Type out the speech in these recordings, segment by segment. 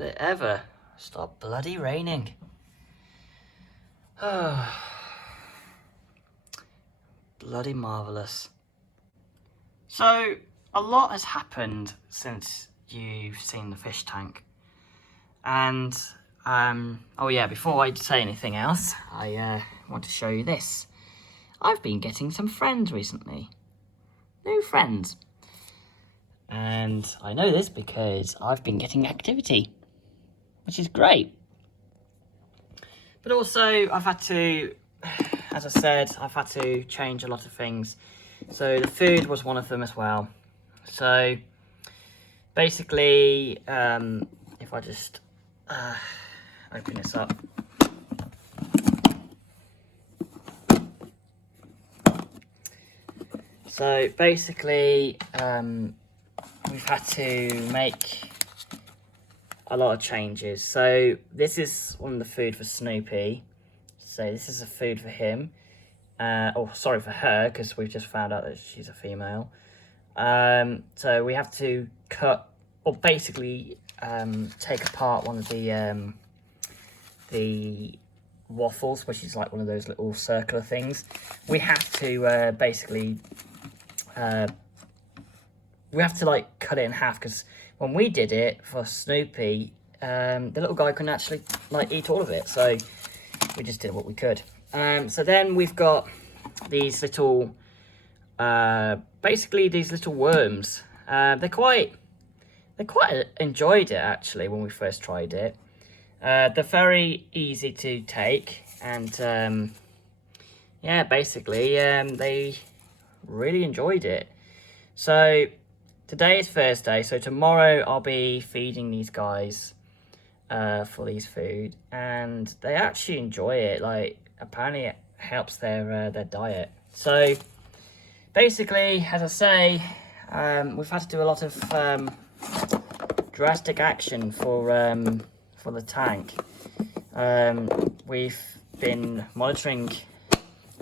Will it ever stop bloody raining? Bloody marvellous. So, a lot has happened since you've seen the fish tank. And, oh yeah, before I say anything else, I want to show you this. I've been getting some friends recently. New friends. And I know this because I've been getting activity, which is great. But also, I've had to, as I said, I've had to change a lot of things. So the food was one of them as well. So basically, if I just open this up. So basically, we've had to make a lot of changes. So this is one of the food for Snoopy. So this is a food for him. Oh, sorry, for her, because we've just found out that she's a female. So we have to cut, or basically take apart one of the waffles, which is like one of those little circular things. We have to basically, we have to like cut it in half, because when we did it for Snoopy, the little guy couldn't actually like eat all of it, so we just did what we could. So then we've got these little, basically these little worms. They quite enjoyed it actually when we first tried it. They're very easy to take, and yeah, basically they really enjoyed it. So today is Thursday, so tomorrow I'll be feeding these guys for these food, and they actually enjoy it. Like, apparently it helps their diet. So basically, as I say, we've had to do a lot of drastic action for the tank. We've been monitoring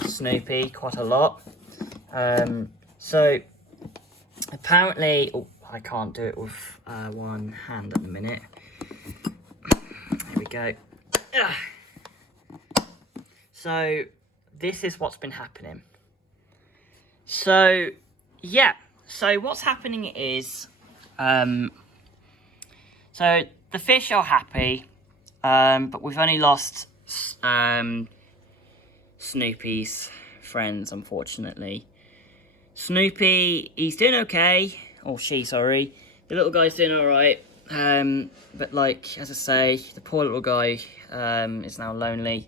Snoopy quite a lot. So apparently, oh, I can't do it with one hand at the minute. Here we go. So this is what's been happening. So yeah, so what's happening is, so the fish are happy, but we've only lost Snoopy's friends, unfortunately. Snoopy, he's doing okay, or she, sorry. The little guy's doing alright, but like, as I say, the poor little guy is now lonely.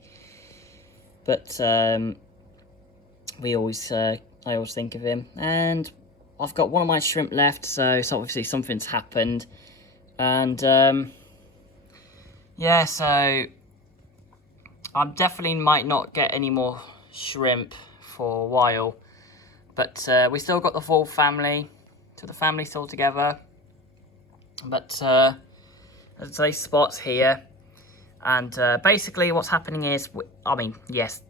But I always think of him, and I've got one of my shrimp left, so obviously something's happened, and yeah, so I definitely might not get any more shrimp for a while, but we still got the full family, so the family's still together. But as I say, Spot's here. And basically what's happening is, I mean, yes,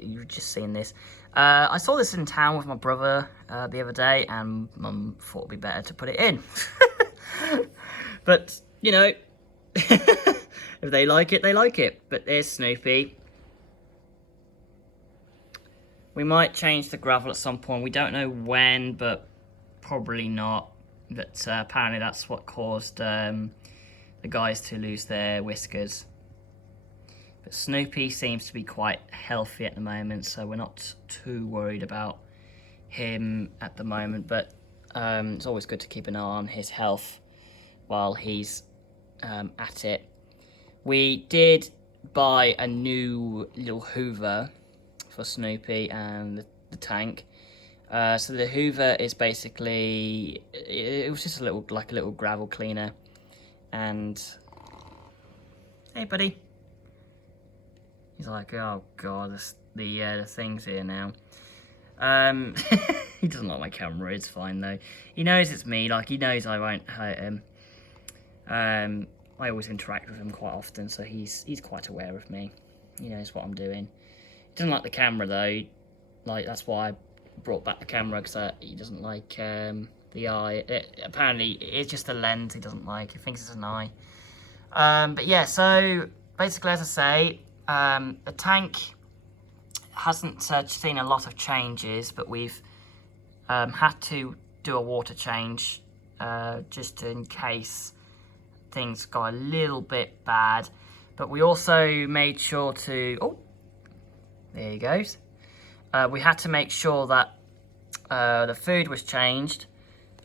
you've just seen this. I saw this in town with my brother the other day, and Mum thought it'd be better to put it in. But, you know, if they like it, they like it. But there's Snoopy. We might change the gravel at some point. We don't know when, but probably not. But apparently that's what caused the guys to lose their whiskers. But Snoopy seems to be quite healthy at the moment, so we're not too worried about him at the moment. But it's always good to keep an eye on his health while he's at it. We did buy a new little Hoover for Snoopy and the tank. So the Hoover is basically, it was just a little gravel cleaner. And hey, buddy. He's like, oh god, the thing's here now. He doesn't like my camera. It's fine though. He knows it's me. Like, he knows I won't hurt him. I always interact with him quite often, so he's quite aware of me. He knows what I'm doing. He doesn't like the camera though. Like, that's why I brought back the camera, because he doesn't like the eye. Apparently, it's just the lens he doesn't like. He thinks it's an eye. But yeah, so basically, as I say, the tank hasn't seen a lot of changes, but we've had to do a water change just in case things got a little bit bad. But we also made sure to, oh, there he goes. We had to make sure that the food was changed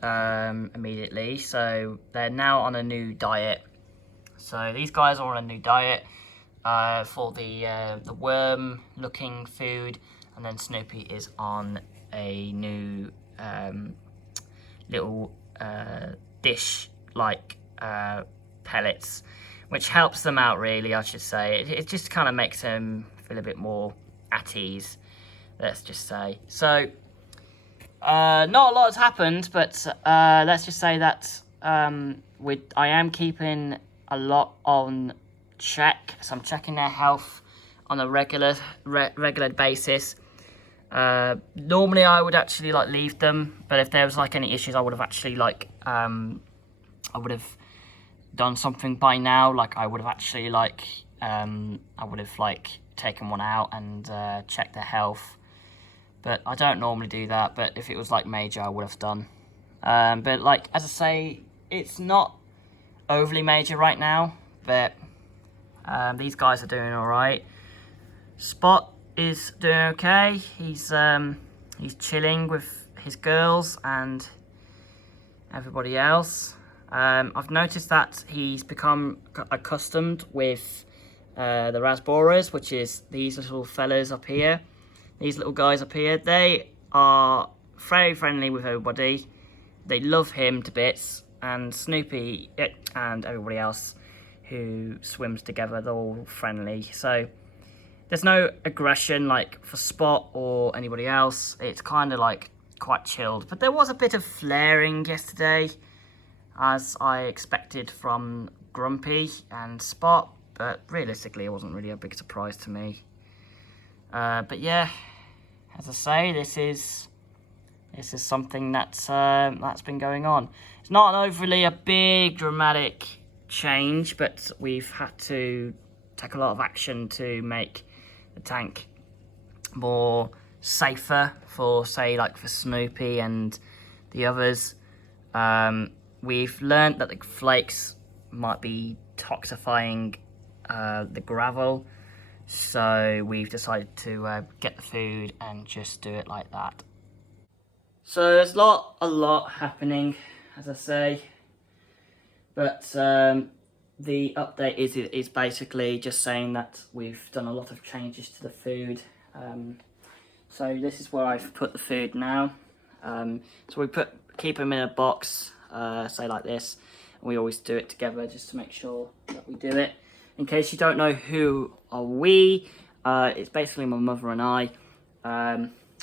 immediately, so they're now on a new diet. So these guys are on a new diet for the worm-looking food, and then Snoopy is on a new little dish-like pellets, which helps them out really, I should say. It just kind of makes them feel a bit more at ease, let's just say. So, not a lot has happened, but let's just say that I am keeping a lot on check, so I'm checking their health on a regular basis. Normally I would actually like leave them, but if there was like any issues, I would have actually like I would have done something by now. Like I would have actually like taken one out and checked their health, but I don't normally do that. But if it was like major, I would have done. But like as I say, it's not overly major right now, but these guys are doing all right. Spot is doing okay. He's chilling with his girls and everybody else. I've noticed that he's become accustomed with the Rasboras, which is these little fellas up here. These little guys up here, they are very friendly with everybody. They love him to bits, and Snoopy and everybody else who swims together, they're all friendly. So there's no aggression like for Spot or anybody else. It's kind of like quite chilled. But there was a bit of flaring yesterday, as I expected from Grumpy and Spot, but realistically it wasn't really a big surprise to me. But yeah, as I say, this is something that's been going on. It's not overly a big dramatic change, but we've had to take a lot of action to make the tank more safer for, say, like for Snoopy and the others. We've learned that the flakes might be toxifying the gravel, so we've decided to get the food and just do it like that. So there's a lot happening, as I say, but the update is basically just saying that we've done a lot of changes to the food. So this is where I've put the food now. So we keep them in a box, say like this, and we always do it together just to make sure that we do it. In case you don't know who are we, it's basically my mother and I.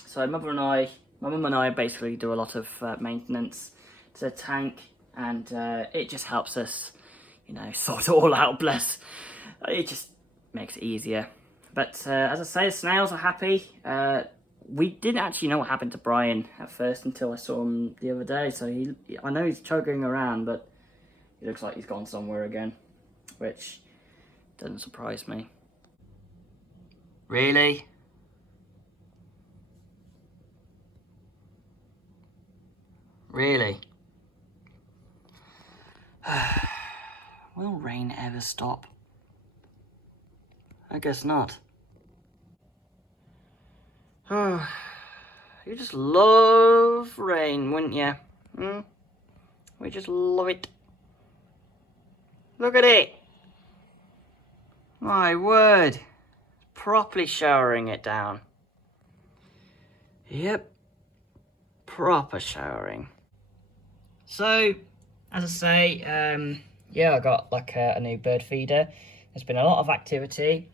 So my mum and I basically do a lot of maintenance to the tank, and it just helps us, you know, sort it all out, bless. It just makes it easier. But as I say, the snails are happy. We didn't actually know what happened to Brian at first until I saw him the other day. So I know he's chugging around, but he looks like he's gone somewhere again, which doesn't surprise me. Really? Really? Will rain ever stop? I guess not. Oh, you just love rain, wouldn't you? We just love it. Look at it. My word. Properly showering it down. Yep. Proper showering. So, as I say, yeah, I got like a new bird feeder. There's been a lot of activity.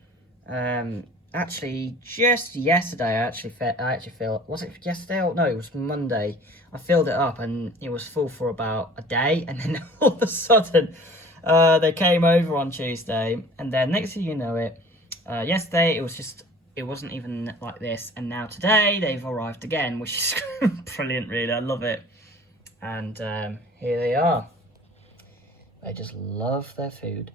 Actually, just yesterday, I actually filled. Was it yesterday? Or no, it was Monday. I filled it up and it was full for about a day, and then all of a sudden, they came over on Tuesday, and then next thing you know it, yesterday it wasn't even like this, and now today they've arrived again, which is brilliant, really. I love it. And here they are. They just love their food.